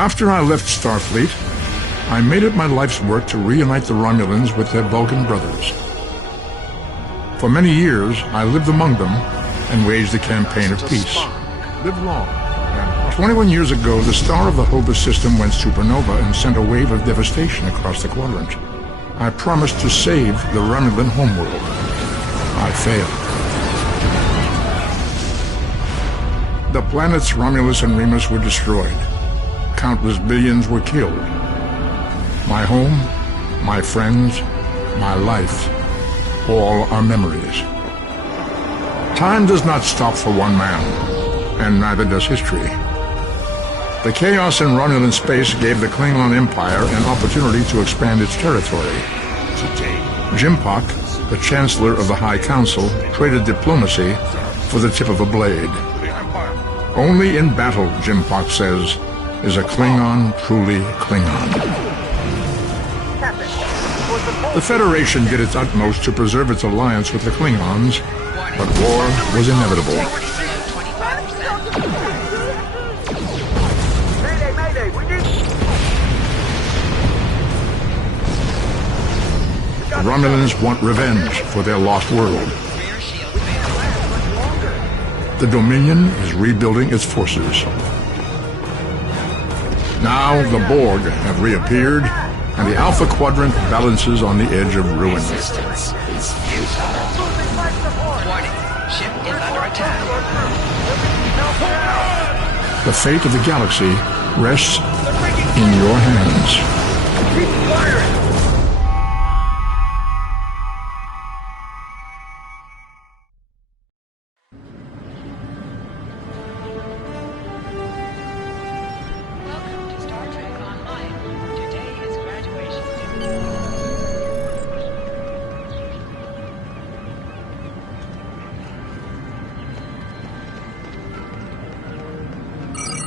After I left Starfleet, I made it my life's work to reunite the Romulans with their Vulcan brothers. For many years, I lived among them and waged a campaign of peace. Live long. 21 years ago, the star of the Hobus system went supernova and sent a wave of devastation across the quadrant. I promised to save the Romulan homeworld. I failed. The planets Romulus and Remus were destroyed. Countless billions were killed. My home, my friends, my life, all are memories. Time does not stop for one man, and neither does history. The chaos in Romulan space gave the Klingon Empire an opportunity to expand its territory. Jimpak, the Chancellor of the High Council, traded diplomacy for the tip of a blade. Only in battle, Jimpak says, is a Klingon truly Klingon. The Federation did its utmost to preserve its alliance with the Klingons, but war was inevitable. The Romulans want revenge for their lost world. The Dominion is rebuilding its forces. Now the Borg have reappeared, and the Alpha Quadrant balances on the edge of ruin. Warning, ship is under attack. The fate of the galaxy rests in your hands. Keep firing!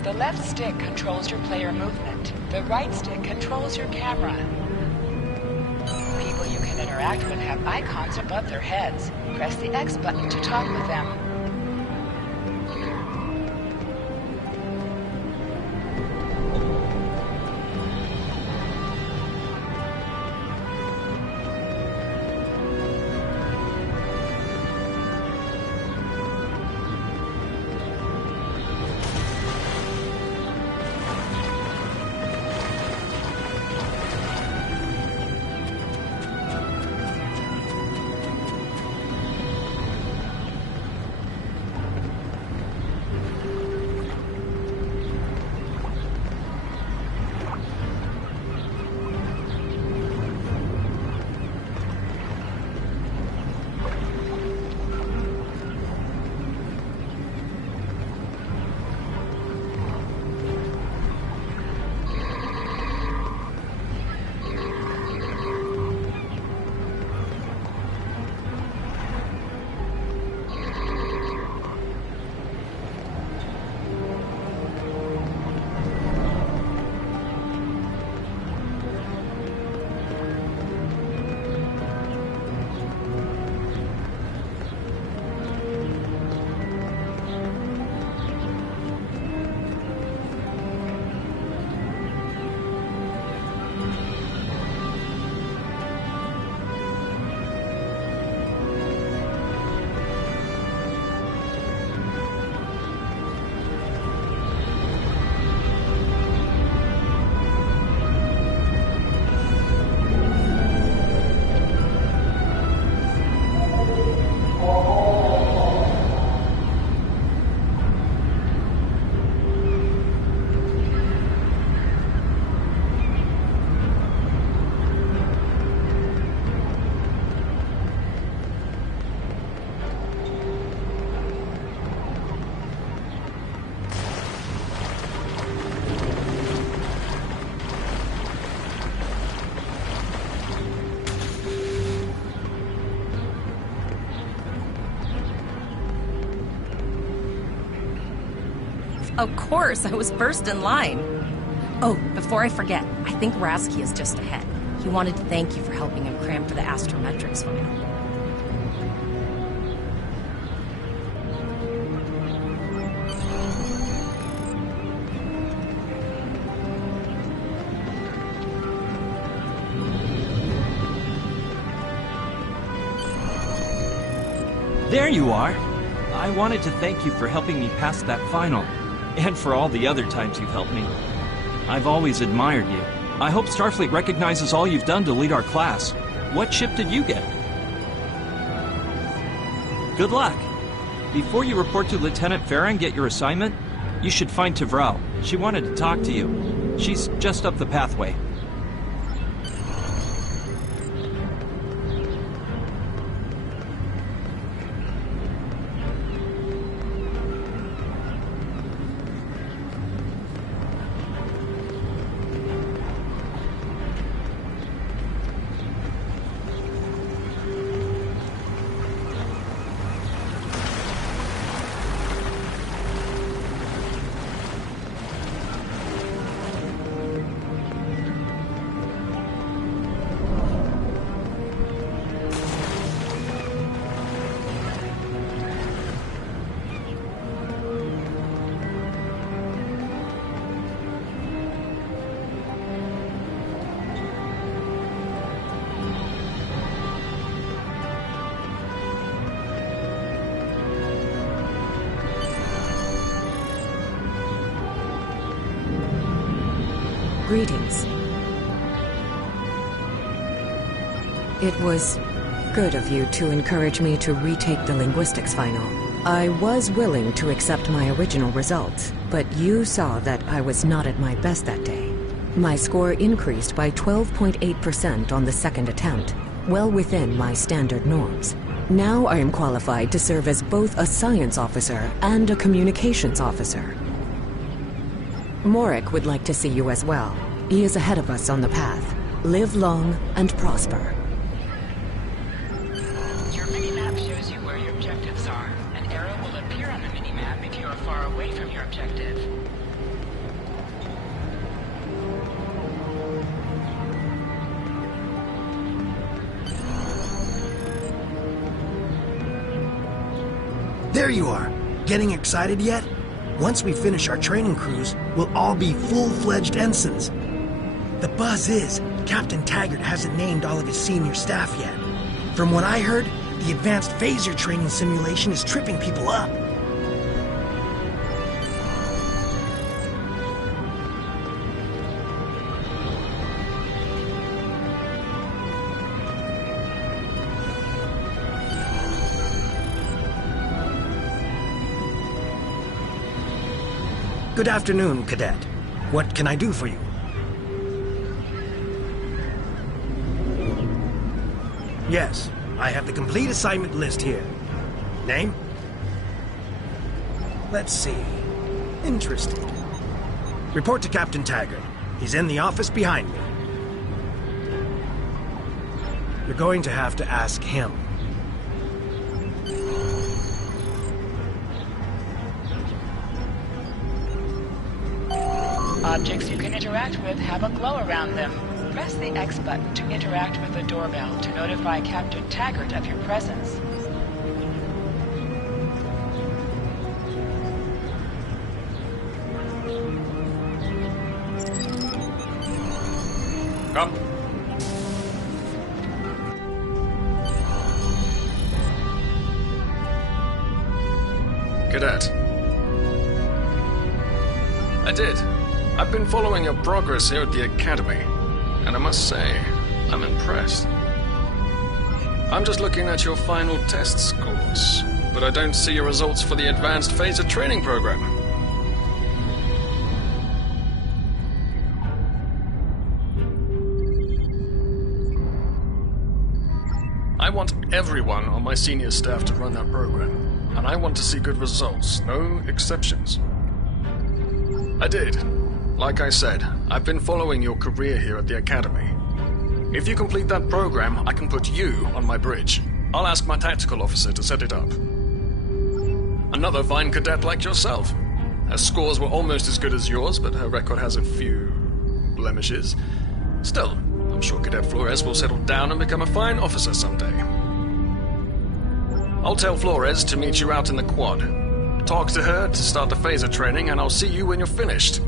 The left stick controls your player movement. The right stick controls your camera. People you can interact with have icons above their heads. Press the X button to talk with them. Of course, I was first in line. Oh, before I forget, I think Rasky is just ahead. He wanted to thank you for helping him cram for the astrometrics final. There you are. I wanted to thank you for helping me pass that final, and for all the other times you've helped me. I've always admired you. I hope Starfleet recognizes all you've done to lead our class. What ship did you get? Good luck. Before you report to Lieutenant Farah and get your assignment, you should find Tavral. She wanted to talk to you. She's just up the pathway. Greetings. It was good of you to encourage me to retake the linguistics final. I was willing to accept my original results, but you saw that I was not at my best that day. My score increased by 12.8% on the second attempt, well within my standard norms. Now I am qualified to serve as both a science officer and a communications officer. Morik would like to see you as well. He is ahead of us on the path. Live long and prosper. Your minimap shows you where your objectives are. An arrow will appear on the minimap if you are far away from your objective. There you are. Getting excited yet? Once we finish our training cruise, we'll all be full-fledged ensigns. The buzz is, Captain Taggart hasn't named all of his senior staff yet. From what I heard, the advanced phaser training simulation is tripping people up. Good afternoon, Cadet. What can I do for you? Yes, I have the complete assignment list here. Name? Let's see. Interested. Report to Captain Taggart. He's in the office behind me. You're going to have to ask him. Objects you can interact with have a glow around them. Press the X button to interact with the doorbell to notify Captain Taggart of your presence. Come. Cadet. I did. I've been following your progress here at the Academy, and I must say, I'm impressed. I'm just looking at your final test scores, but I don't see your results for the Advanced Phaser Training Program. I want everyone on my senior staff to run that program, and I want to see good results, no exceptions. I did. Like I said, I've been following your career here at the Academy. If you complete that program, I can put you on my bridge. I'll ask my tactical officer to set it up. Another fine cadet like yourself. Her scores were almost as good as yours, but her record has a few blemishes. Still, I'm sure Cadet Flores will settle down and become a fine officer someday. I'll tell Flores to meet you out in the quad. Talk to her to start the phaser training, and I'll see you when you're finished.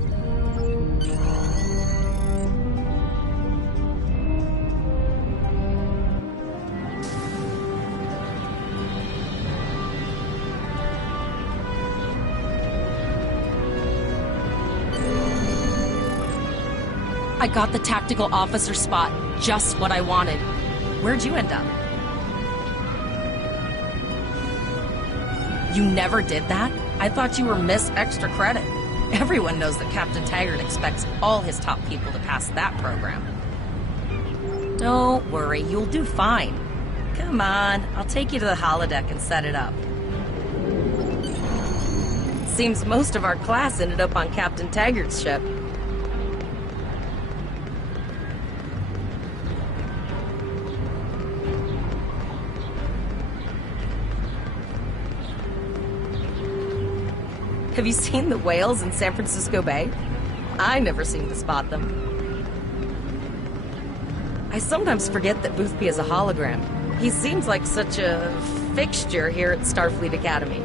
I got the tactical officer spot. Just what I wanted. Where'd you end up? You never did that? I thought you were Miss Extra Credit. Everyone knows that Captain Taggart expects all his top people to pass that program. Don't worry, you'll do fine. Come on, I'll take you to the holodeck and set it up. Seems most of our class ended up on Captain Taggart's ship. Have you seen the whales in San Francisco Bay? I never seem to spot them. I sometimes forget that Boothby is a hologram. He seems like such a fixture here at Starfleet Academy.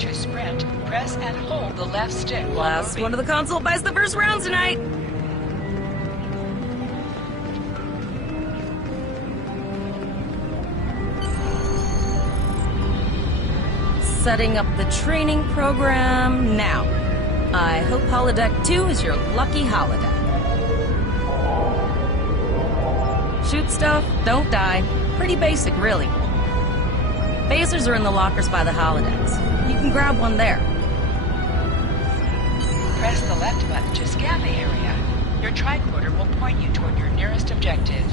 To sprint, press and hold the left stick. Last one of the console buys the first round tonight. Setting up the training program now. I hope Holodeck 2 is your lucky holodeck. Shoot stuff, don't die. Pretty basic, really. Phasers are in the lockers by the holodecks. You can grab one there. Press the left button to scan the area. Your tricorder will point you toward your nearest objective.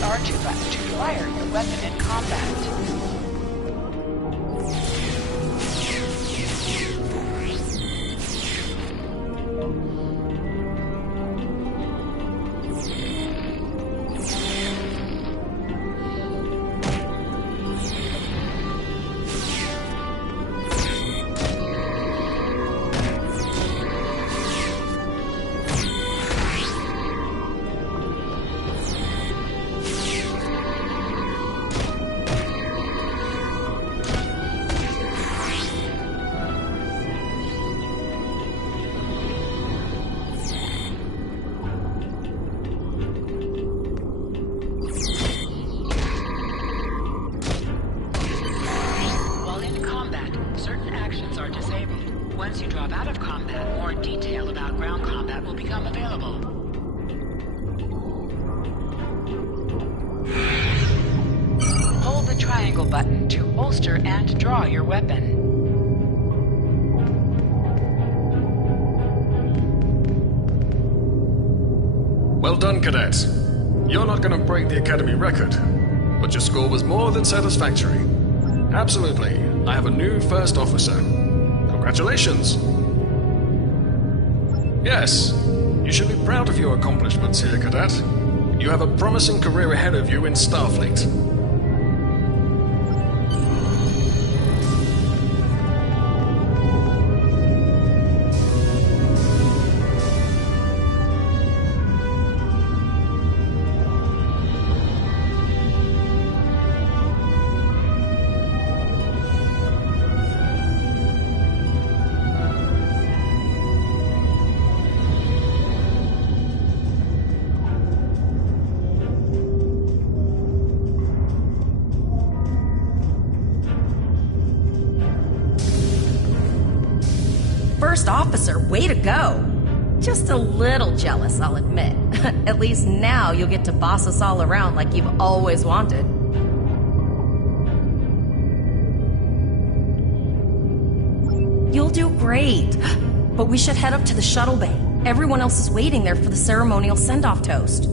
R2 button to fire your weapon in combat. Once you drop out of combat, more detail about ground combat will become available. Hold the triangle button to holster and draw your weapon. Well done, cadets. You're not going to break the Academy record, but your score was more than satisfactory. Absolutely. I have a new first officer. Congratulations! Yes, you should be proud of your accomplishments here, Cadet. You have a promising career ahead of you in Starfleet. officer. Way to go. Just a little jealous, I'll admit. At least now you'll get to boss us all around like you've always wanted. You'll do great. But we should head up to the shuttle bay. Everyone else is waiting there for the ceremonial send-off toast.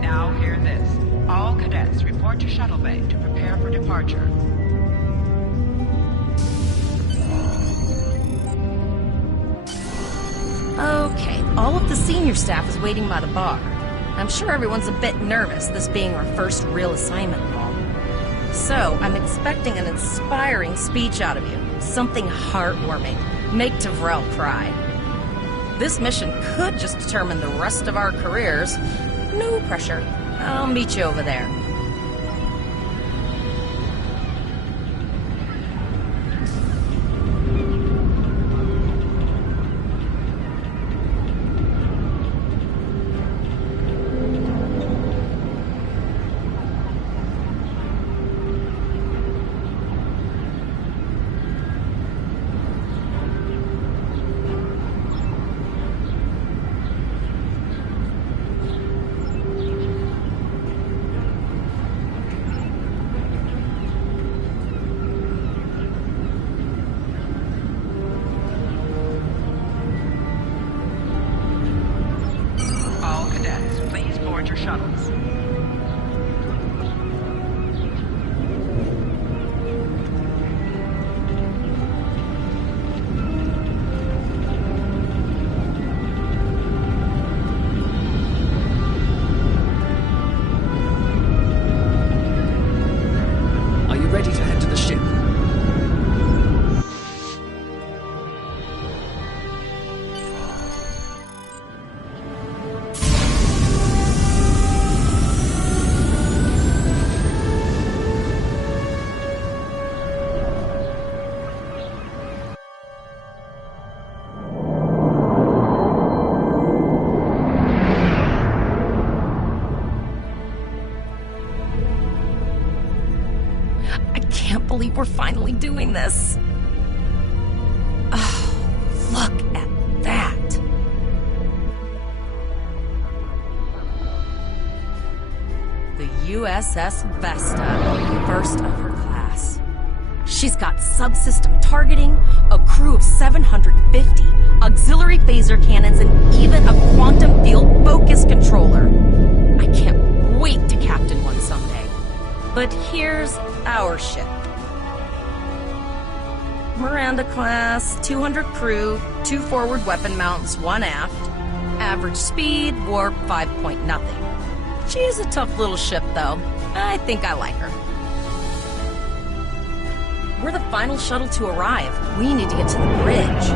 Now hear this. All cadets report to shuttle bay to prepare for departure. Okay, all of the senior staff is waiting by the bar. I'm sure everyone's a bit nervous, this being our first real assignment and all. So, I'm expecting an inspiring speech out of you. Something heartwarming. Make Tavrel cry. This mission could just determine the rest of our careers. No pressure. I'll meet you over there. Your shuttles. Are you ready to head to the ship? We're finally doing this. Oh, look at that. The USS Vesta, first of her class. She's got subsystem targeting, a crew of 750, auxiliary phaser cannons, and even a quantum field focus controller. I can't wait to captain one someday. But here's our ship. Miranda class, 200 crew, 2 forward weapon mounts, 1 aft. Average speed, warp 5.0. She's a tough little ship, though. I think I like her. We're the final shuttle to arrive. We need to get to the bridge.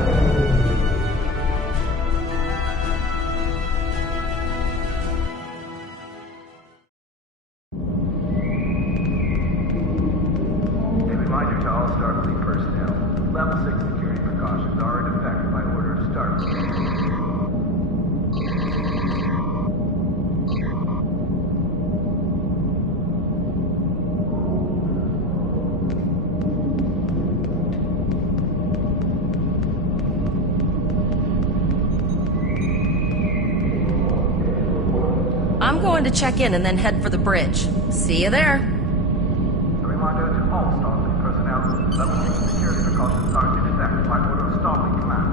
I'm going to check in and then head for the bridge. See you there. A reminder to all Starfleet personnel, level 6 security precautions are in effect by order of Starfleet Command.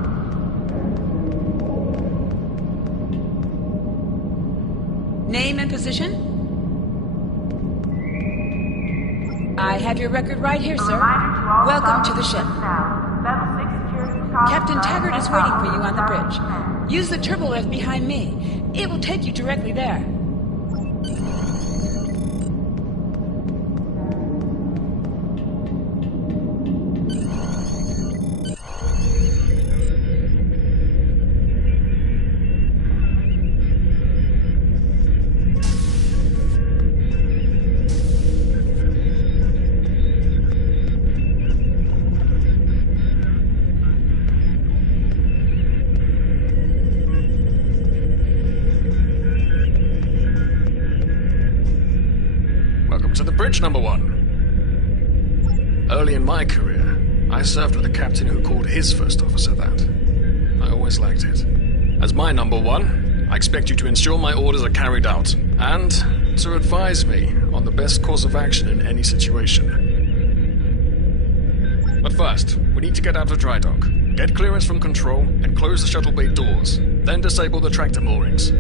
Name and position? I have your record right here, sir. Welcome to the ship. Captain Taggart is waiting for you on the bridge. Use the turbolift behind me. It will take you directly there. To the bridge, number one. Early in my career, I served with a captain who called his first officer that. I always liked it. As my number one, I expect you to ensure my orders are carried out, and to advise me on the best course of action in any situation. But first, we need to get out of dry dock, get clearance from control, and close the shuttle bay doors, then disable the tractor moorings.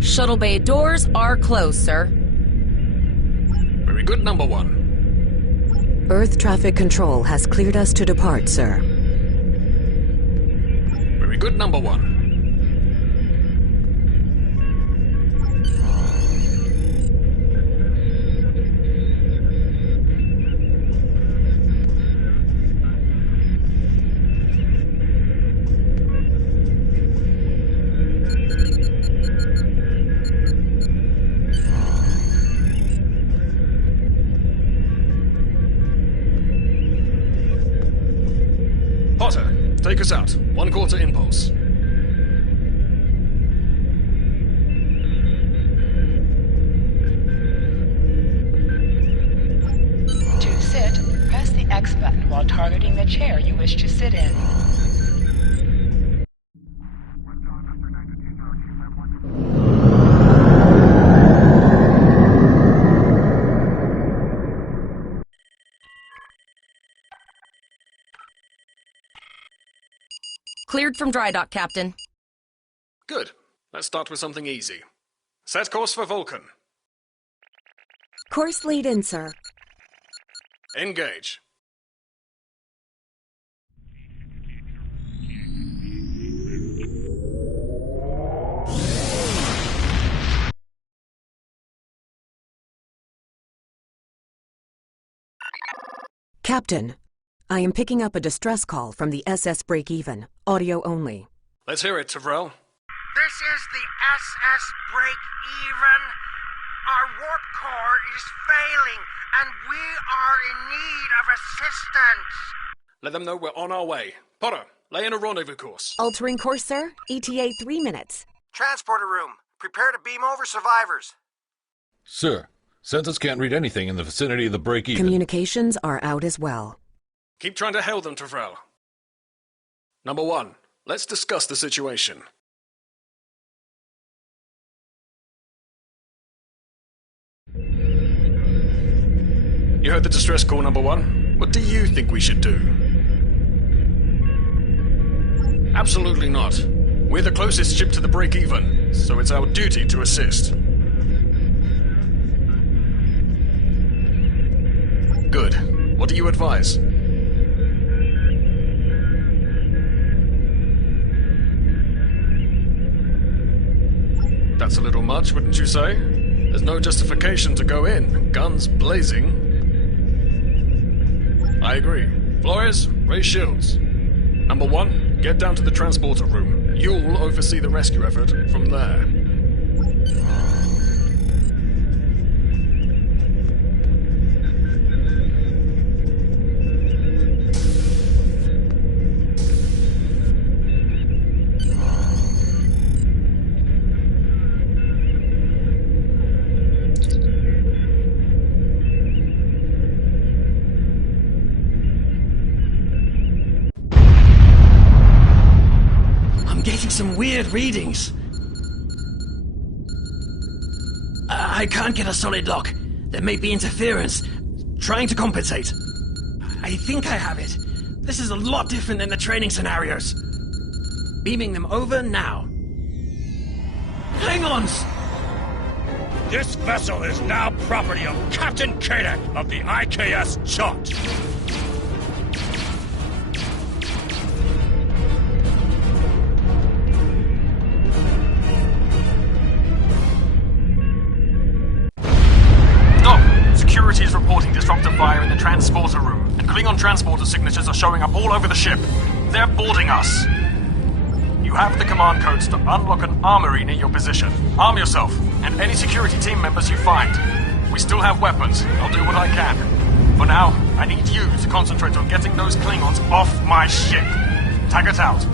Shuttle bay doors are closed, sir. Very good, number one. Earth traffic control has cleared us to depart, sir. Very good, number one. Potter, take us out. 1/4 impulse. To sit, press the X button while targeting the chair you wish to sit in. Cleared from dry dock, Captain. Good. Let's start with something easy. Set course for Vulcan. Course lead in, sir. Engage. Captain, I am picking up a distress call from the SS Break-Even, audio only. Let's hear it, Tyrell. This is the SS Break-Even. Our warp core is failing, and we are in need of assistance. Let them know we're on our way. Potter, lay in a rendezvous course. Altering course, sir. ETA 3 minutes. Transporter room. Prepare to beam over survivors. Sir, sensors can't read anything in the vicinity of the break-even. Communications are out as well. Keep trying to hail them, Tyrell. Number one, let's discuss the situation. You heard the distress call, number one. What do you think we should do? Absolutely not. We're the closest ship to the break-even, so it's our duty to assist. Good. What do you advise? That's a little much, wouldn't you say? There's no justification to go in. Guns blazing. I agree. Flores, raise shields. Number one, get down to the transporter room. You'll oversee the rescue effort from there. Getting some weird readings. I can't get a solid lock. There may be interference. Trying to compensate. I think I have it. This is a lot different than the training scenarios. Beaming them over now. Klingons! This vessel is now property of Captain Kadek of the IKS Jaunt. Security is reporting disruptor fire in the transporter room, and Klingon transporter signatures are showing up all over the ship. They're boarding us. You have the command codes to unlock an armory near your position. Arm yourself, and any security team members you find. We still have weapons. I'll do what I can. For now, I need you to concentrate on getting those Klingons off my ship. Taggart out.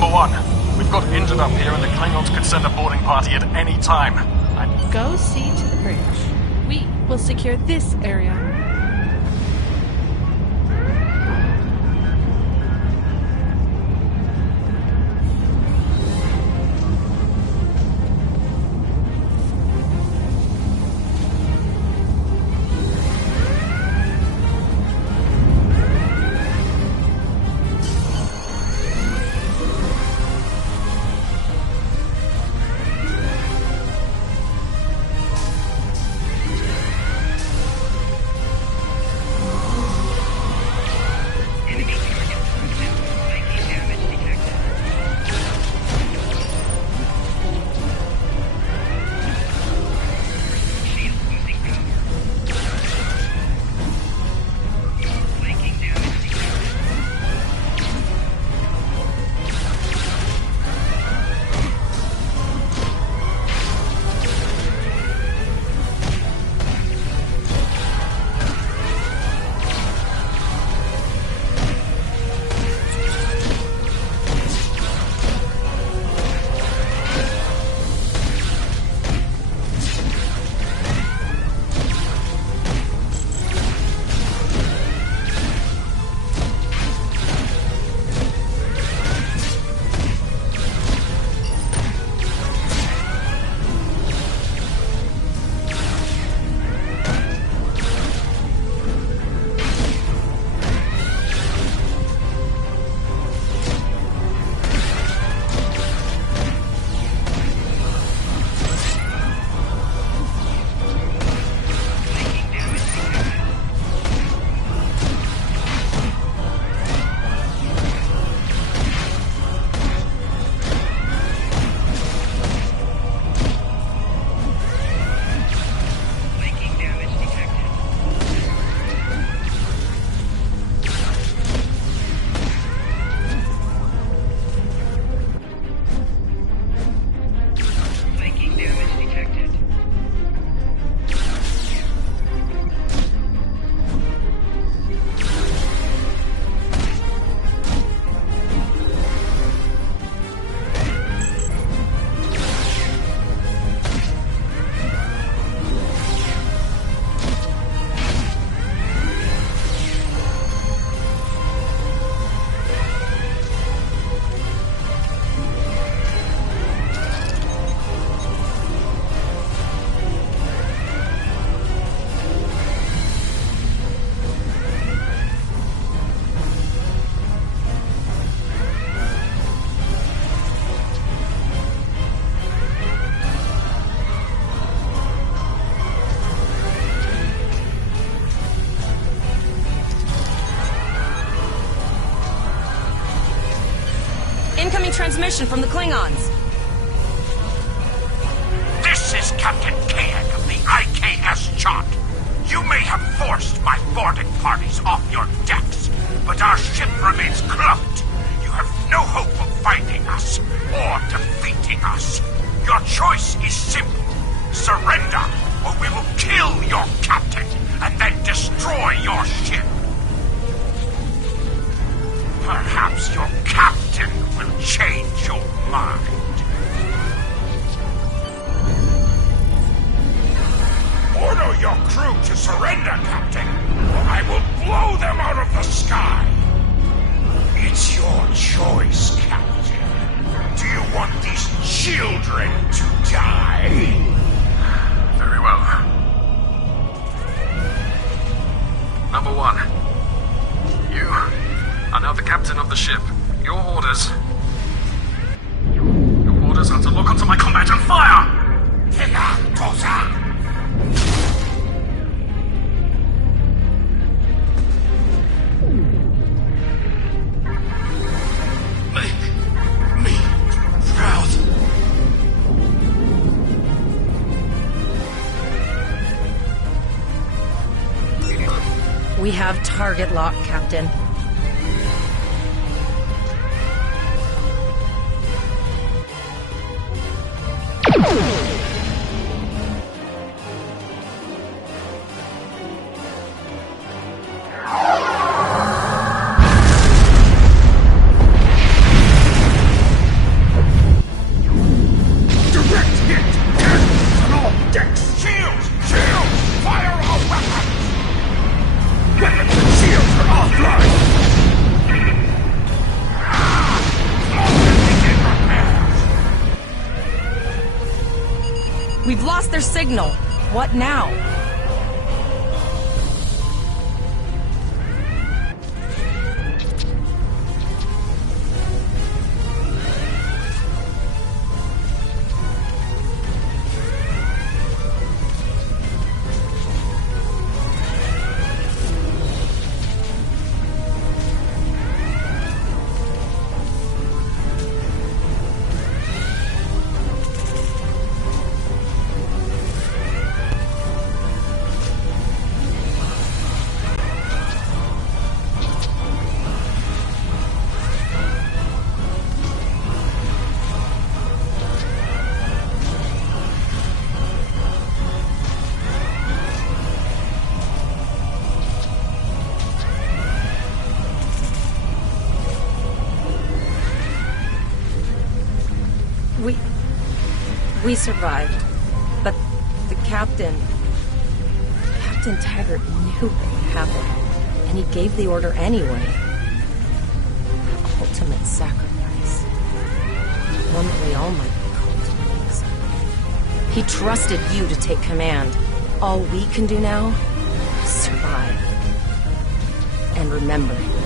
Number 1, we've got injured up here and the Klingons could send a boarding party at any time. Go see to the bridge. We will secure this area. Incoming transmission from the Klingons. This is Captain Kayek of the IKS Chart. You may have forced my boarding parties off your decks, but our ship remains cloaked. You have no hope of finding us or defeating us. Your choice is simple. Surrender, or we will kill your captain and then destroy your ship. Perhaps your captain will change your mind. Order your crew to surrender, Captain, or I will blow them out of the sky. It's your choice, Captain. Do you want these children to die? Very well. Number 1. You are now the captain of the ship. Your orders are to lock onto my combat and fire! Make me proud. We have target lock, Captain. lost their signal. What now? We survived, but the Captain Taggart knew what would happen, and he gave the order anyway. Ultimate sacrifice. One that we all might be called to make. He trusted you to take command. All we can do now is survive. And remember him.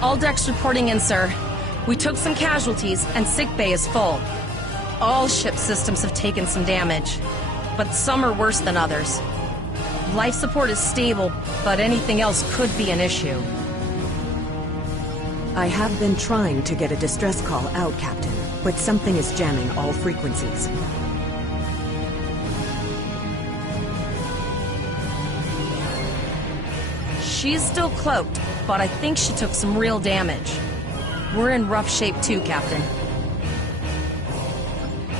All decks reporting in, sir. We took some casualties, and sickbay is full. All ship systems have taken some damage, but some are worse than others. Life support is stable, but anything else could be an issue. I have been trying to get a distress call out, Captain, but something is jamming all frequencies. She's still cloaked, but I think she took some real damage. We're in rough shape too, Captain.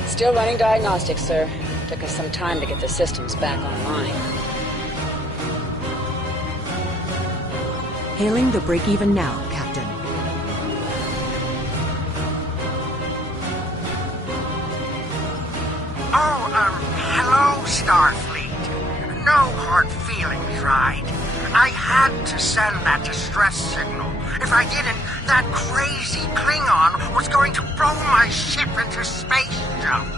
Still running diagnostics, sir. Took us some time to get the systems back online. Hailing the break-even now, Captain. Hello, Starfleet. No hard feelings, right? I had to send that distress signal. If I didn't, that crazy Klingon was going to throw my ship into space junk.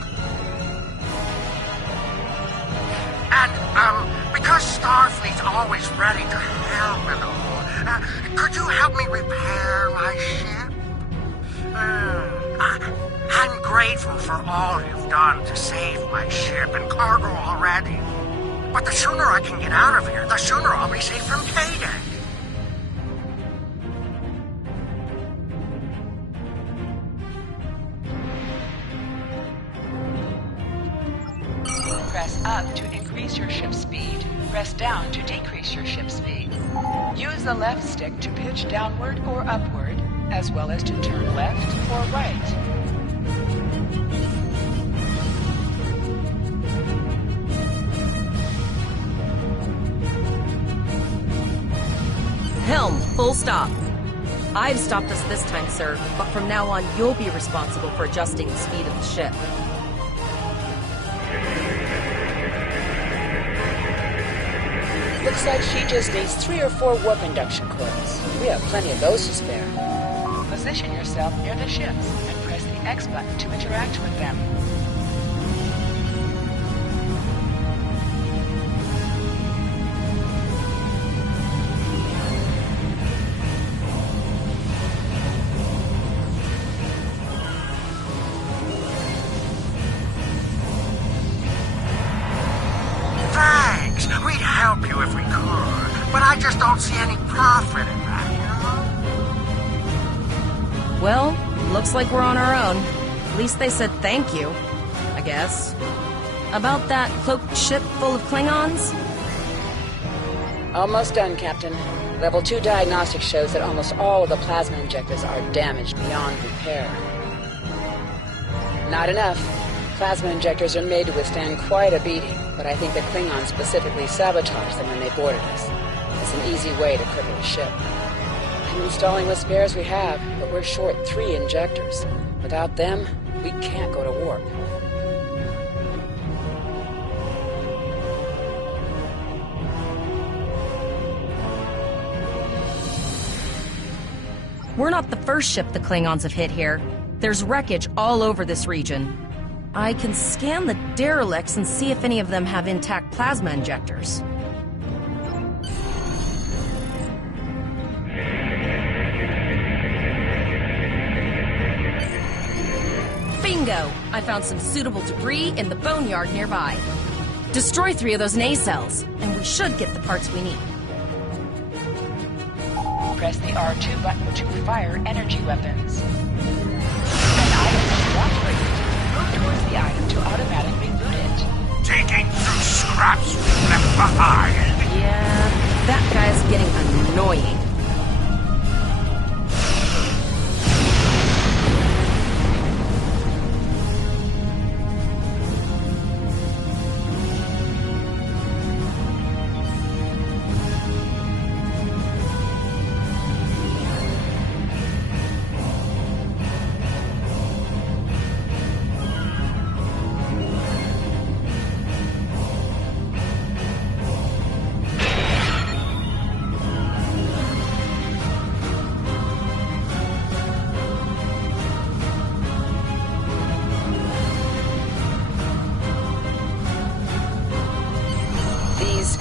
And, because Starfleet's always ready to help and all, could you help me repair my ship? I'm grateful for all you've done to save my ship and cargo already. But the sooner I can get out of here, the sooner I'll be safe from payday. Press up to increase your ship's speed. Press down to decrease your ship's speed. Use the left stick to pitch downward or upward, as well as to turn left or right. Helm, full stop. I've stopped us this time, sir, but from now on you'll be responsible for adjusting the speed of the ship. Looks like she just needs 3 or 4 warp induction coils. We have plenty of those to spare. Position yourself near the ships and press the X button to interact with them. Thanks. We'd help you if we could, but I just don't see any profit in that, you know? Well, looks like we're on our own. At least they said thank you. guess. About that cloaked ship full of Klingons? Almost done, Captain. Level 2 diagnostic shows that almost all of the plasma injectors are damaged beyond repair. Not enough. Plasma injectors are made to withstand quite a beating, but I think the Klingons specifically sabotaged them when they boarded us. It's an easy way to cripple a ship. I'm installing what spares we have, but we're short 3 injectors. Without them, we can't go to warp. We're not the first ship the Klingons have hit here. There's wreckage all over this region. I can scan the derelicts and see if any of them have intact plasma injectors. Bingo! I found some suitable debris in the boneyard nearby. Destroy 3 of those nacelles, and we should get the parts we need. Press the R2 button to fire energy weapons. An item is dropped for you. Move towards the item to automatically loot it. Taking through scraps we left behind. Yeah, that guy's getting annoying.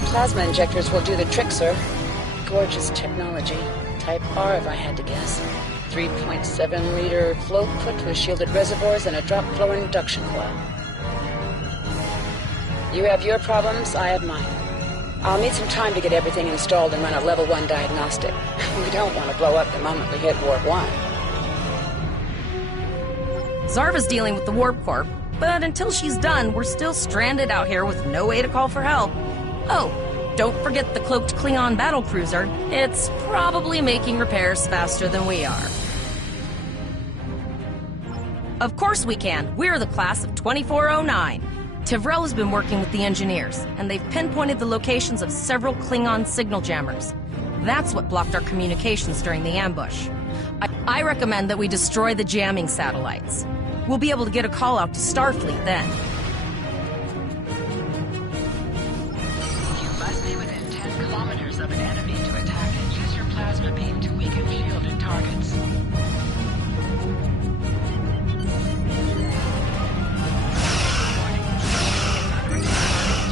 Plasma injectors will do the trick, sir. Gorgeous technology. Type R, if I had to guess. 3.7-liter float put with shielded reservoirs and a drop-flow induction coil. You have your problems, I have mine. I'll need some time to get everything installed and run a level 1 diagnostic. We don't want to blow up the moment we hit Warp 1. Zarva's dealing with the Warp Corp, but until she's done, we're still stranded out here with no way to call for help. Oh, don't forget the cloaked Klingon battlecruiser. It's probably making repairs faster than we are. Of course we can. We're the class of 2409. Tivrel has been working with the engineers, and they've pinpointed the locations of several Klingon signal jammers. That's what blocked our communications during the ambush. I recommend that we destroy the jamming satellites. We'll be able to get a call out to Starfleet then. Of an enemy to attack and use your plasma beam to weaken shielded targets.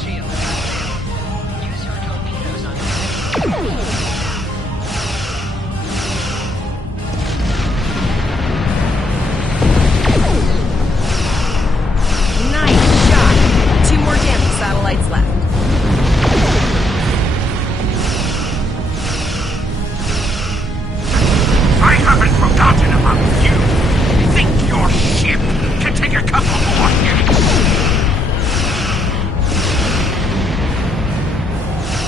Shield. Use your torpedoes on Nice shot! 2 more jamming satellites left. I haven't forgotten about you. Think your ship can take a couple more hits?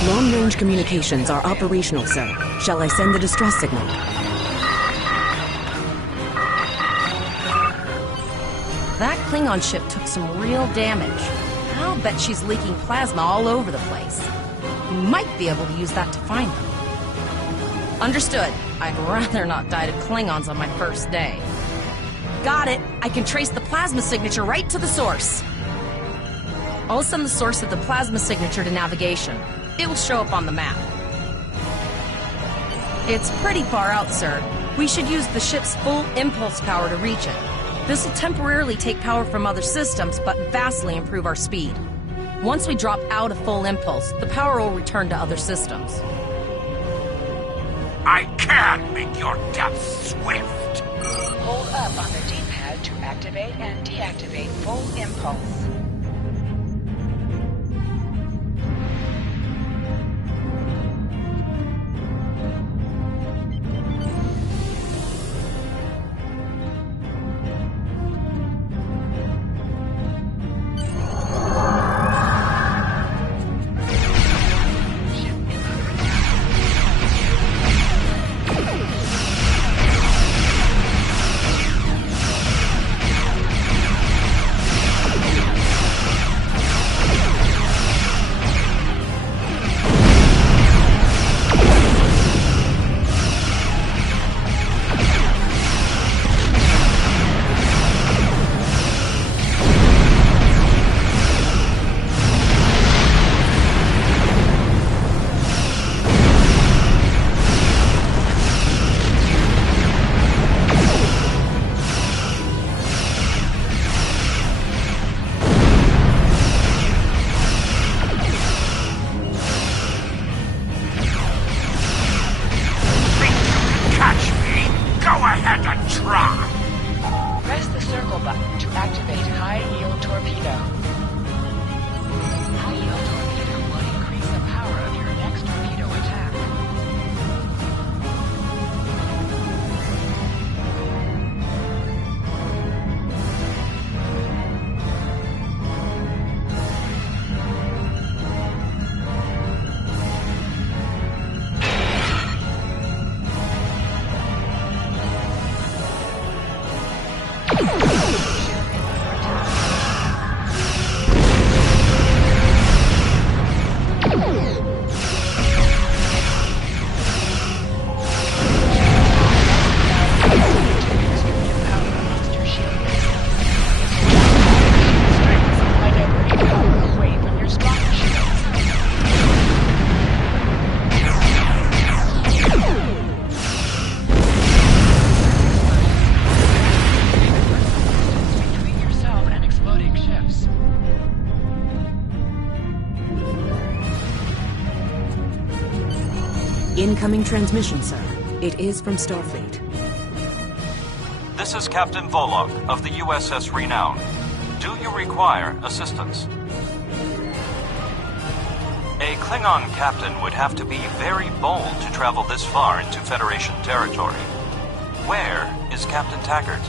Long-range communications are operational, sir. Shall I send the distress signal? That Klingon ship took some real damage. I'll bet she's leaking plasma all over the place. We might be able to use that to find them. Understood. I'd rather not die to Klingons on my first day. Got it! I can trace the plasma signature right to the source. I'll send the source of the plasma signature to navigation. It will show up on the map. It's pretty far out, sir. We should use the ship's full impulse power to reach it. This will temporarily take power from other systems, but vastly improve our speed. Once we drop out of full impulse, the power will return to other systems. I can make your death swift. Hold up on the D-pad to activate and deactivate full impulse. Incoming transmission, sir. It is from Starfleet. This is Captain Volok of the USS Renown. Do you require assistance? A Klingon captain would have to be very bold to travel this far into Federation territory. Where is Captain Taggart?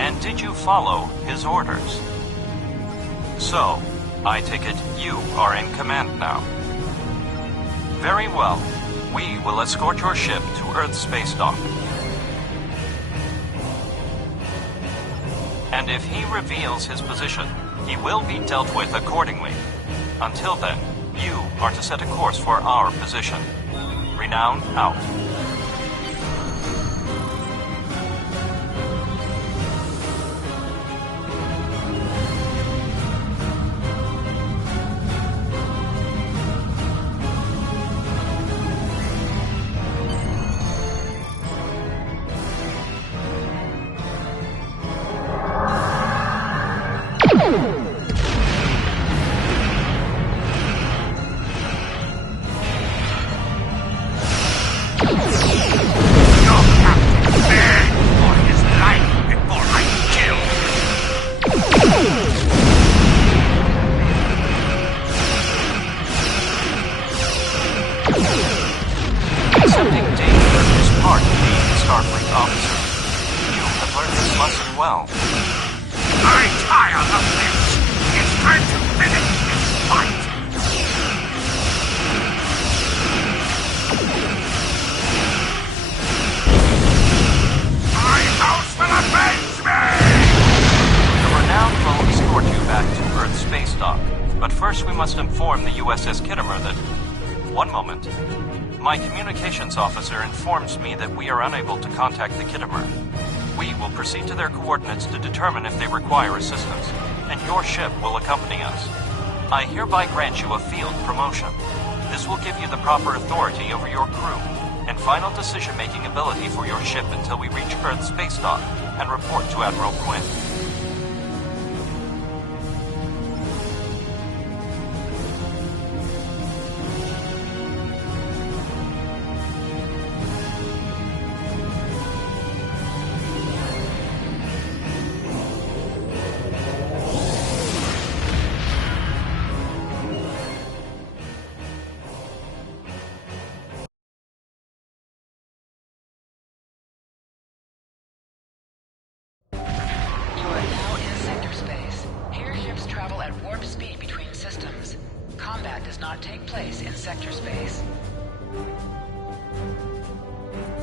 And did you follow his orders? So, I take it you are in command now. Very well. We will escort your ship to Earth's space dock. And if he reveals his position, he will be dealt with accordingly. Until then, you are to set a course for our position. Renown out. Officer informs me that we are unable to contact the Kittimer. We will proceed to their coordinates to determine if they require assistance, and your ship will accompany us. I hereby grant you a field promotion. This will give you the proper authority over your crew, and final decision-making ability for your ship until we reach Earth's space dock and report to Admiral Quinn.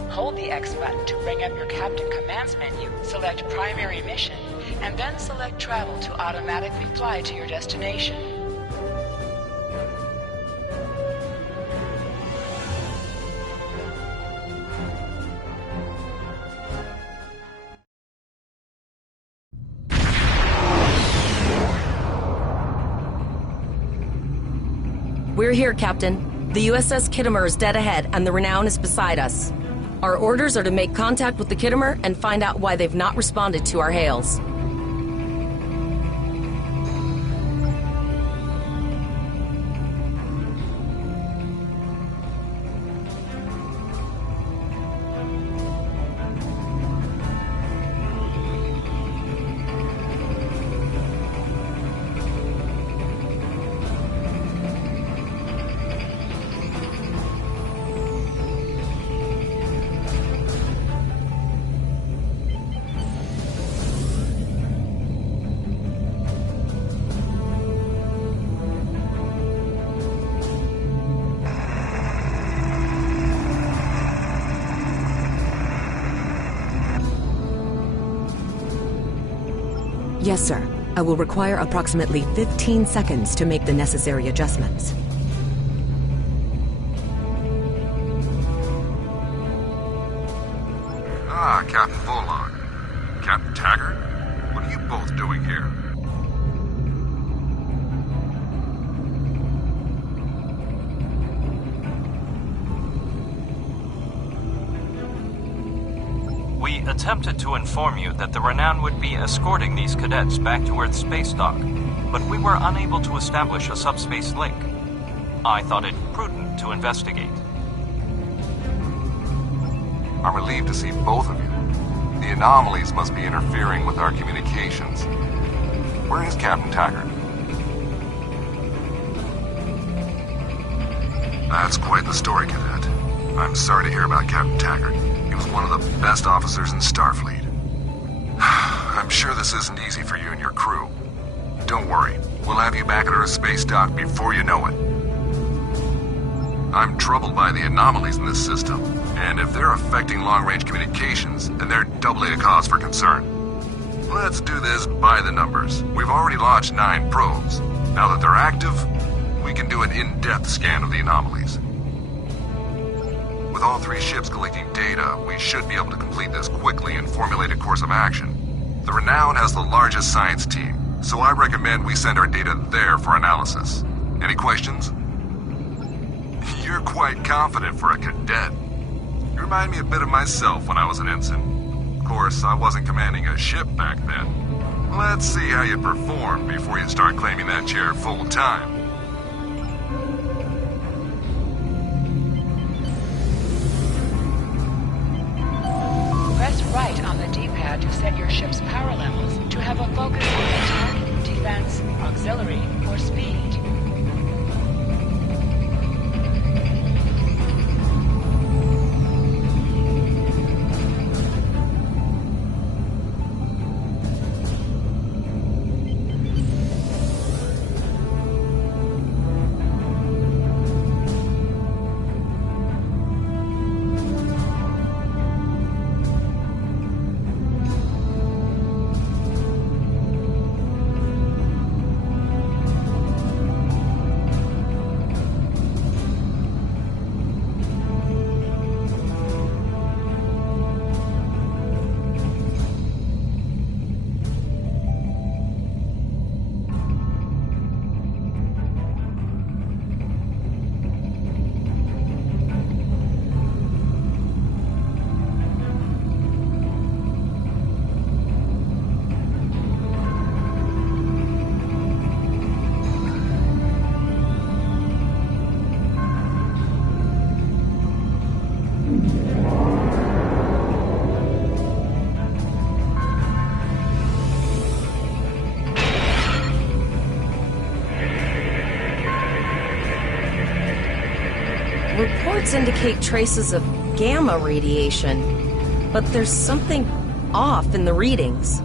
Hold the X button to bring up your Captain Commands menu, select Primary Mission, and then select Travel to automatically fly to your destination. We're here, Captain. The USS Kittimer is dead ahead, and the Renown is beside us. Our orders are to make contact with the Kittimer and find out why they've not responded to our hails. Yes, sir. I will require approximately 15 seconds to make the necessary adjustments. Ah, Captain Volok. Captain Taggart? What are you both doing here? We attempted to inform you that the Renown would be escorting these cadets back to Earth's space dock. but we were unable to establish a subspace link. I thought it prudent to investigate. I'm relieved to see both of you. The anomalies must be interfering with our communications. Where is Captain Taggart? That's quite the story, Cadet. I'm sorry to hear about Captain Taggart. He was one of the best officers in Starfleet. I'm sure this isn't easy for you and your crew. Don't worry. We'll have you back at our space dock before you know it. I'm troubled by the anomalies in this system, and if they're affecting long-range communications, then they're doubly a cause for concern. Let's do this by the numbers. We've already launched 9 probes. Now that they're active, we can do an in-depth scan of the anomalies. With all 3 ships collecting data, we should be able to complete this quickly and formulate a course of action. The Renown has the largest science team, so I recommend we send our data there for analysis. Any questions? You're quite confident for a cadet. You remind me a bit of myself when I was an ensign. Of course, I wasn't commanding a ship back then. Let's see how you perform before you start claiming that chair full time. Press right on the D-pad to set your ship's power levels to have a focus on attack, defense, auxiliary, or speed. Reports indicate traces of gamma radiation, but there's something off in the readings.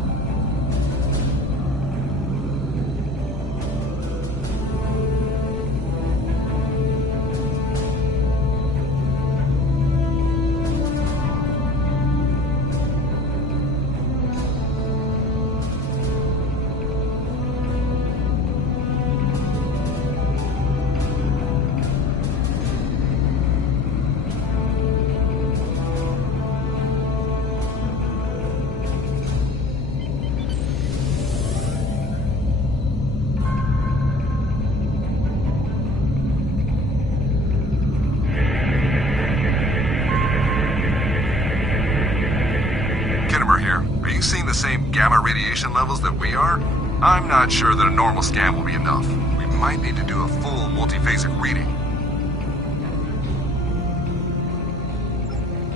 Gamma radiation levels that we are? I'm not sure that a normal scan will be enough. We might need to do a full multiphasic reading.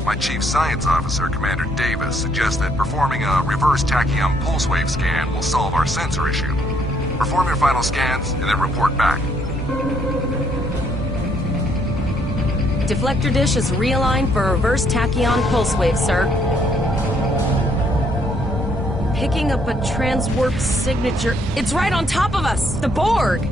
My Chief Science Officer, Commander Davis, suggests that performing a reverse tachyon pulse wave scan will solve our sensor issue. Perform your final scans and then report back. Deflector dish is realigned for a reverse tachyon pulse wave, sir. Picking up a transwarp signature. It's right on top of us! The Borg!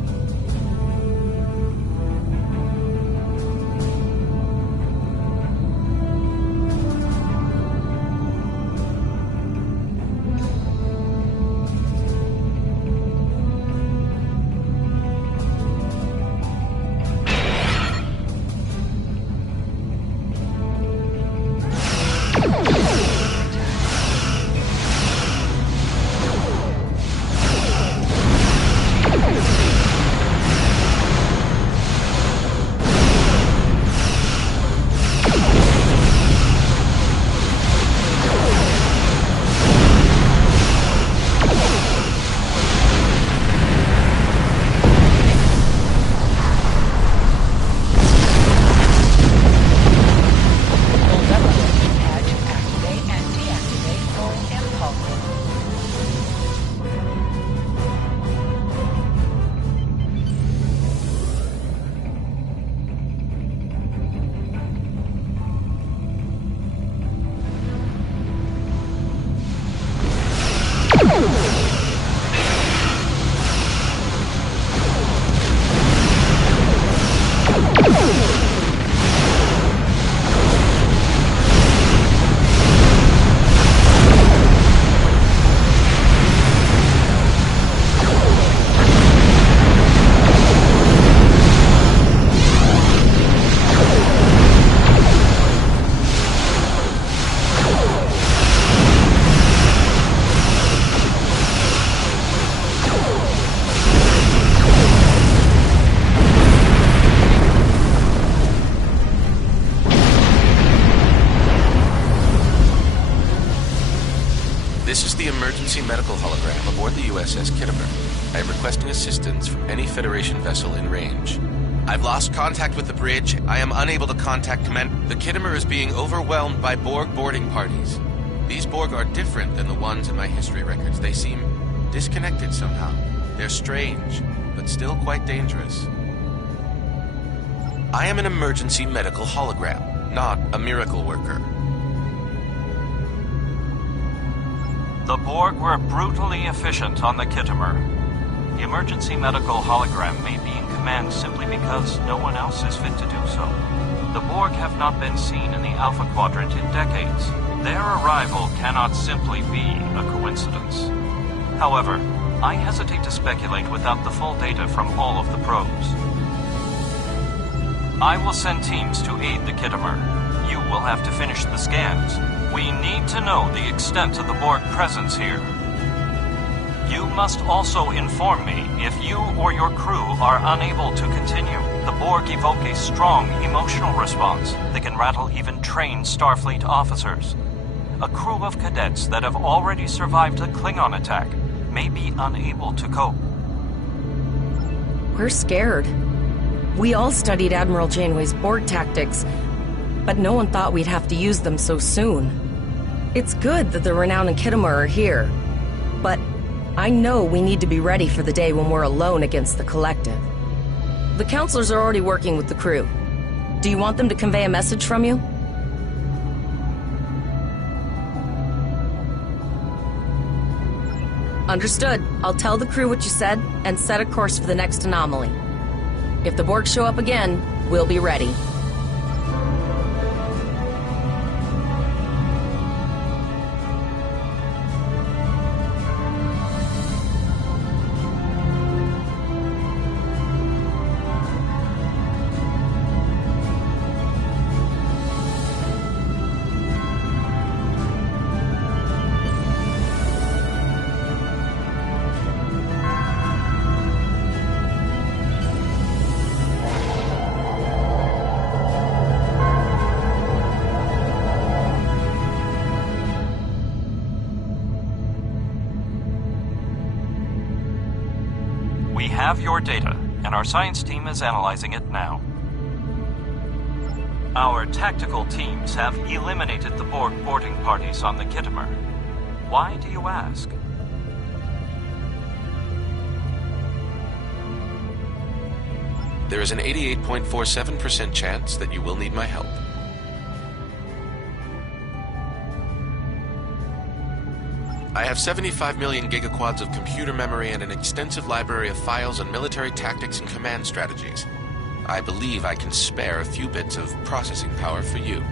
emergency medical hologram aboard the USS Kittimer. I am requesting assistance from any Federation vessel in range. I've lost contact with the bridge. I am unable to contact command. The Kittimer is being overwhelmed by Borg boarding parties. These Borg are different than the ones in my history records. They seem disconnected somehow. They're strange, but still quite dangerous. I am an emergency medical hologram, not a miracle worker. The Borg were brutally efficient on the Kittimer. The emergency medical hologram may be in command simply because no one else is fit to do so. The Borg have not been seen in the Alpha Quadrant in decades. Their arrival cannot simply be a coincidence. However, I hesitate to speculate without the full data from all of the probes. I will send teams to aid the Kittimer. You will have to finish the scans. We need to know the extent of the Borg presence here. You must also inform me if you or your crew are unable to continue. The Borg evoke a strong emotional response that can rattle even trained Starfleet officers. A crew of cadets that have already survived a Klingon attack may be unable to cope. We're scared. We all studied Admiral Janeway's Borg tactics, but no one thought we'd have to use them so soon. It's good that the Renown and Kittimer are here, but I know we need to be ready for the day when we're alone against the Collective. The counselors are already working with the crew. Do you want them to convey a message from you? Understood. I'll tell the crew what you said and set a course for the next anomaly. If the Borg show up again, we'll be ready. Have your data, and our science team is analyzing it now. Our tactical teams have eliminated the Borg boarding parties on the Kittimer. Why do you ask? There is an 88.47% chance that you will need my help. I have 75 million gigaquads of computer memory and an extensive library of files on military tactics and command strategies. I believe I can spare a few bits of processing power for you.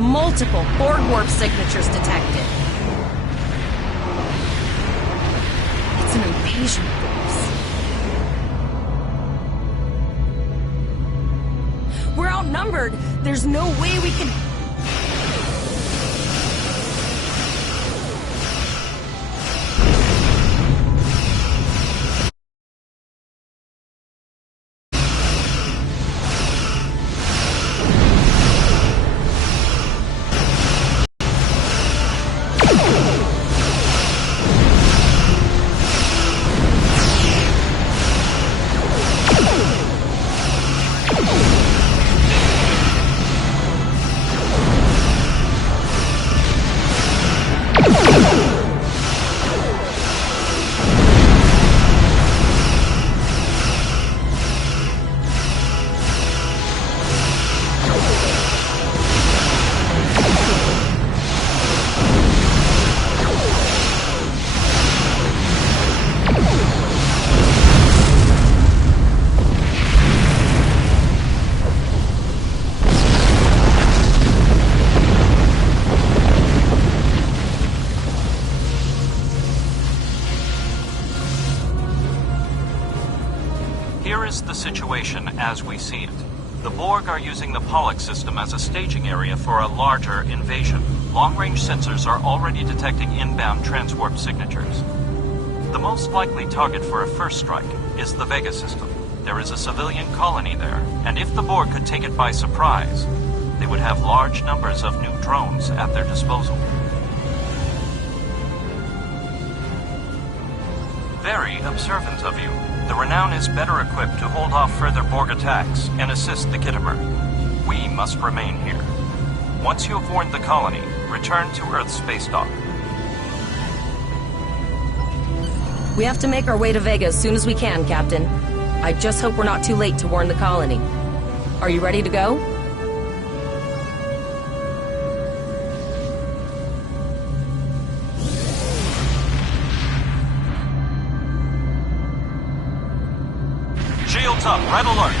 Multiple Borg warp signatures detected. It's an invasion force. We're outnumbered. There's no way we can... Here is the situation as we see it. The Borg are using the Pollux system as a staging area for a larger invasion. Long-range sensors are already detecting inbound transwarp signatures. The most likely target for a first strike is the Vega system. There is a civilian colony there, and if the Borg could take it by surprise, they would have large numbers of new drones at their disposal. Very observant of you. The Renown is better equipped to hold off further Borg attacks and assist the Kittimer. We must remain here. Once you have warned the colony, return to Earth's space dock. We have to make our way to Vega as soon as we can, Captain. I just hope we're not too late to warn the colony. Are you ready to go? Shields up, red alert.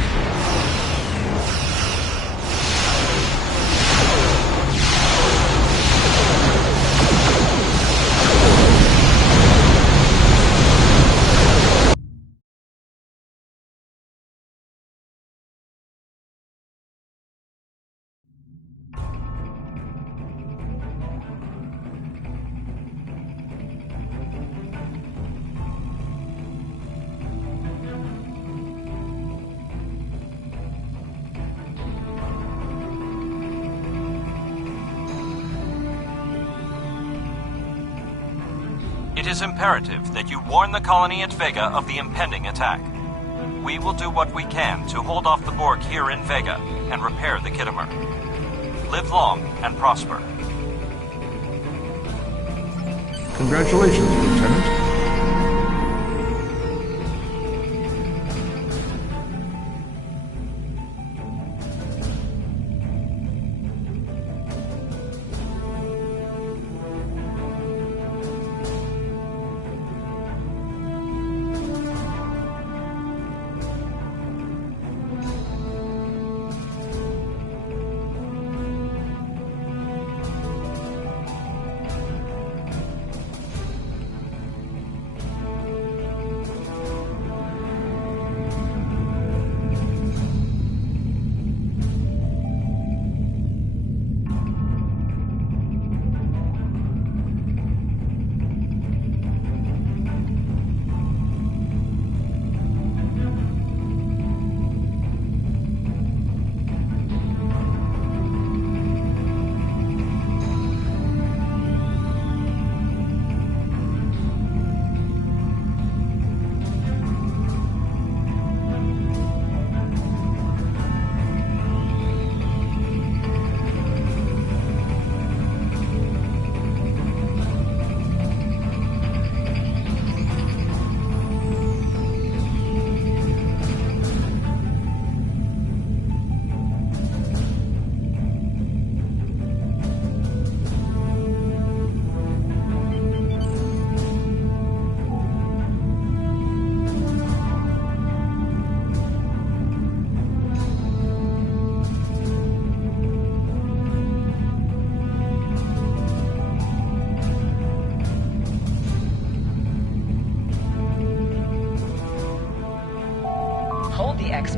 It is imperative that you warn the colony at Vega of the impending attack. We will do what we can to hold off the Borg here in Vega and repair the Kittimer. Live long and prosper. Congratulations, Lieutenant.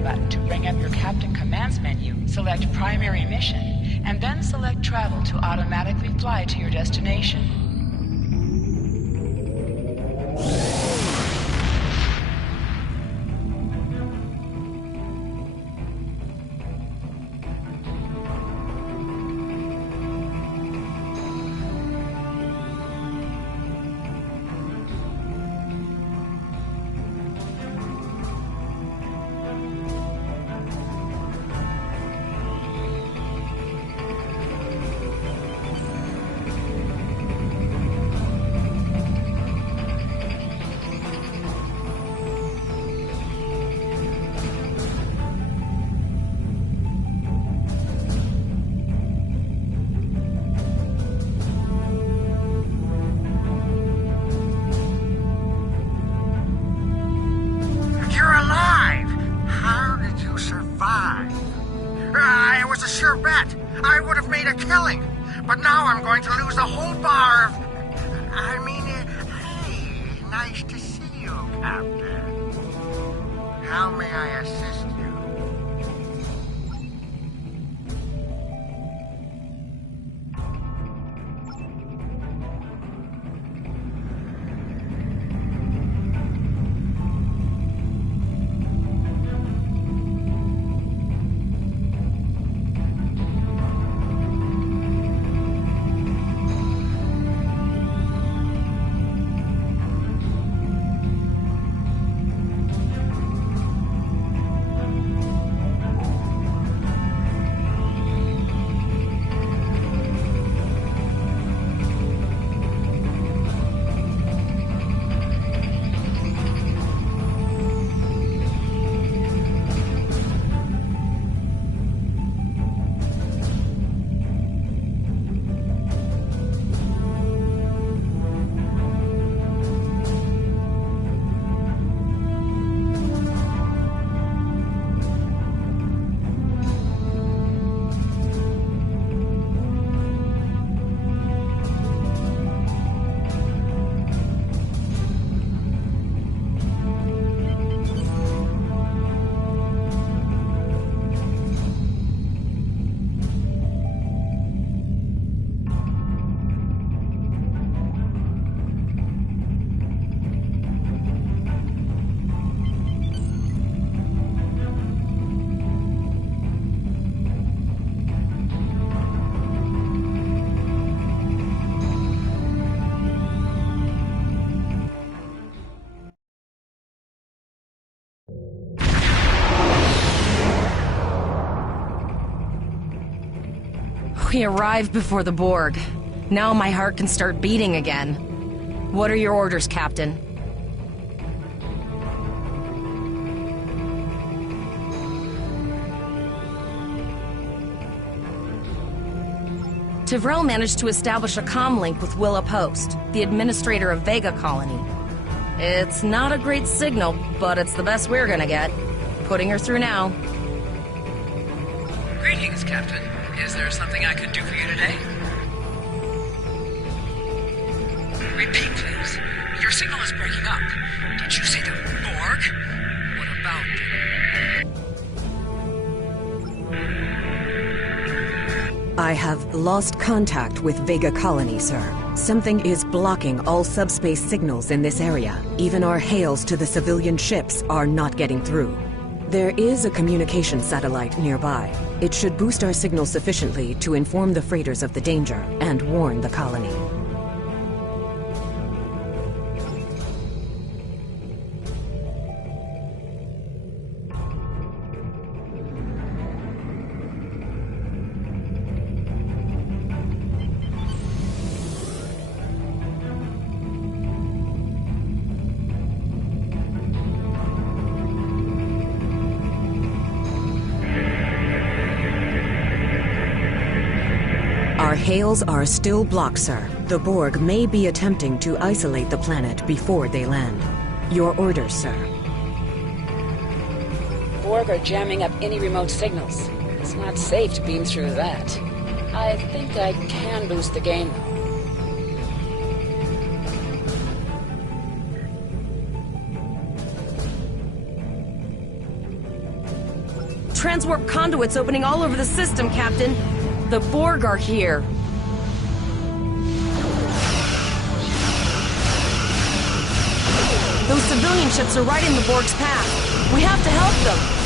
button to bring up your Captain Commands menu, select Primary Mission, and then select Travel to automatically fly to your destination. But now I'm going to lose the whole bar of... hey, nice to see you, Captain. How may I assist you? We arrived before the Borg. Now my heart can start beating again. What are your orders, Captain? Tivrel managed to establish a comm link with Willa Post, the administrator of Vega Colony. It's not a great signal, but it's the best we're gonna get. Putting her through now. Greetings, Captain. Is there something I can do for you today? Repeat, please. Your signal is breaking up. Did you say the Borg? What about... I have lost contact with Vega Colony, sir. Something is blocking all subspace signals in this area. Even our hails to the civilian ships are not getting through. There is a communication satellite nearby. It should boost our signal sufficiently to inform the freighters of the danger and warn the colony. Our hails are still blocked, sir. The Borg may be attempting to isolate the planet before they land. Your orders, sir. Borg are jamming up any remote signals. It's not safe to beam through that. I think I can boost the gain, though. transwarp conduits opening all over the system, Captain. The Borg are here. Those civilian ships are right in the Borg's path. We have to help them.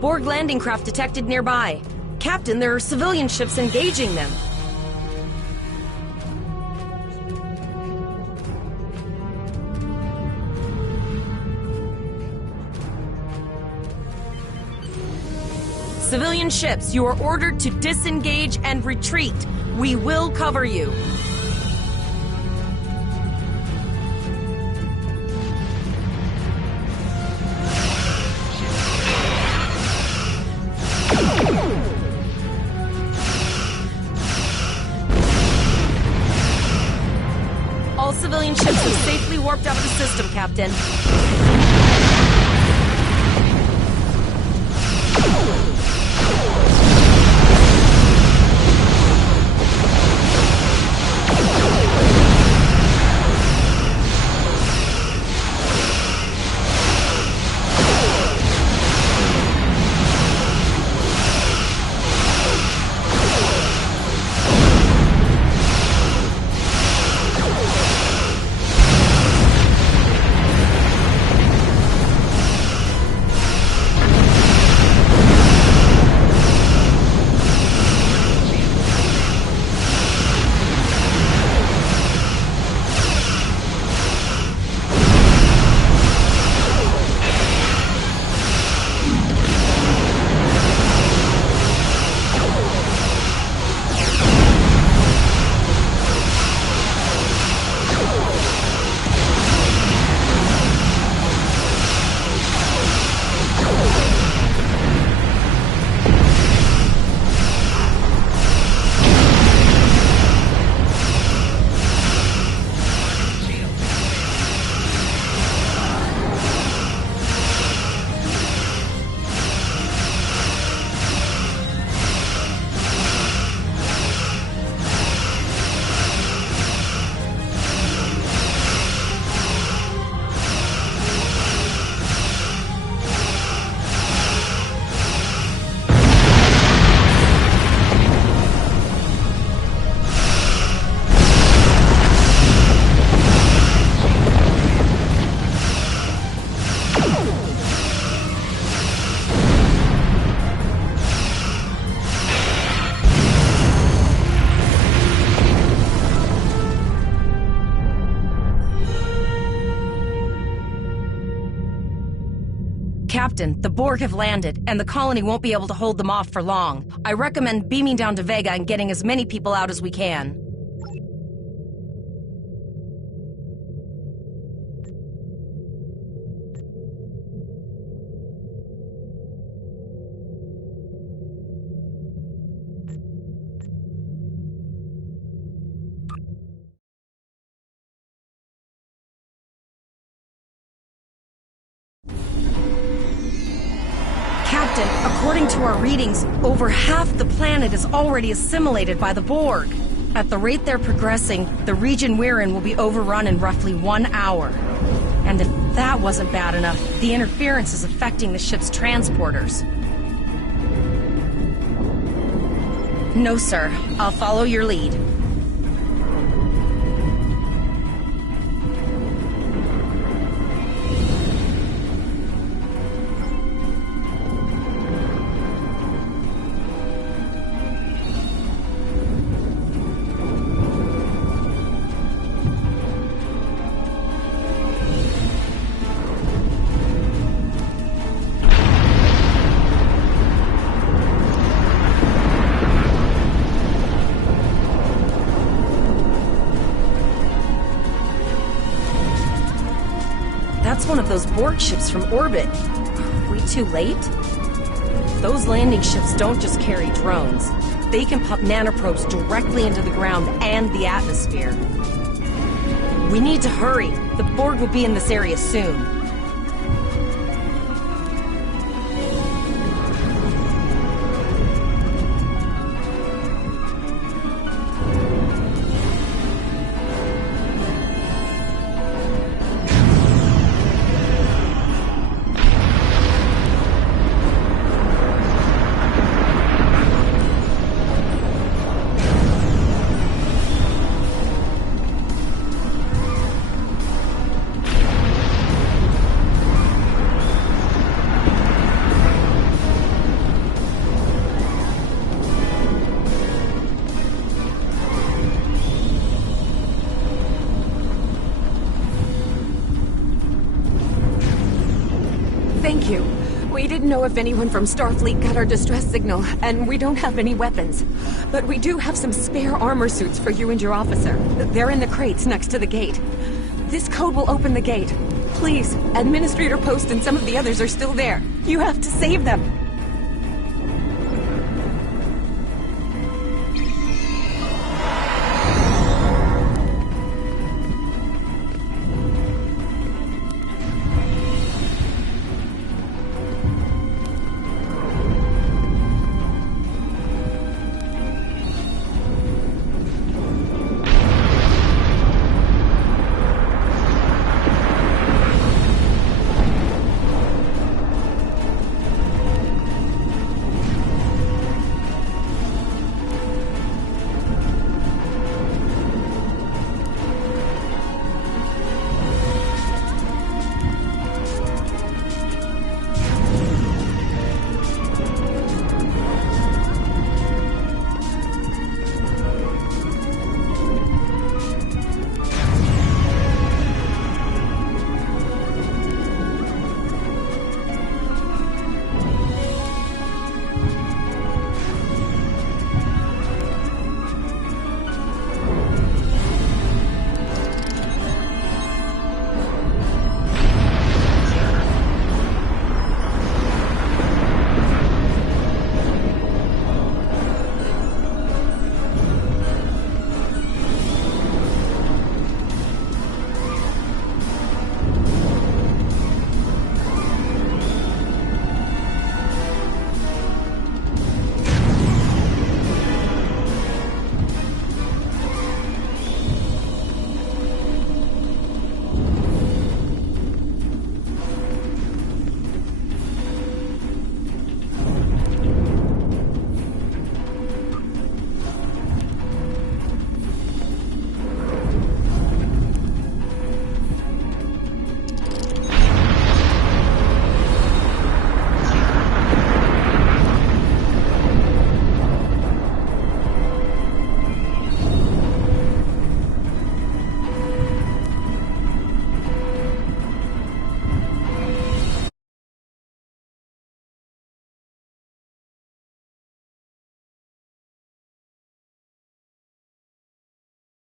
Borg landing craft detected nearby. Captain, there are civilian ships engaging them. Civilian ships, you are ordered to disengage and retreat. We will cover you. All civilian ships have safely warped out of the system, Captain. Captain, the Borg have landed, and the colony won't be able to hold them off for long. I recommend beaming down to Vega and getting as many people out as we can. According to our readings, over half the planet is already assimilated by the Borg. At the rate they're progressing, the region we're in will be overrun in roughly 1 hour. And if that wasn't bad enough, the interference is affecting the ship's transporters. No, sir. I'll follow your lead. That's one of those Borg ships from orbit. Are we too late? Those landing ships don't just carry drones. They can pump nanoprobes directly into the ground and the atmosphere. We need to hurry. The Borg will be in this area soon. Thank you. We didn't know if anyone from Starfleet got our distress signal, and we don't have any weapons. But we do have some spare armor suits for you and your officer. They're in the crates next to the gate. This code will open the gate. Please, Administrator Post and some of the others are still there. You have to save them.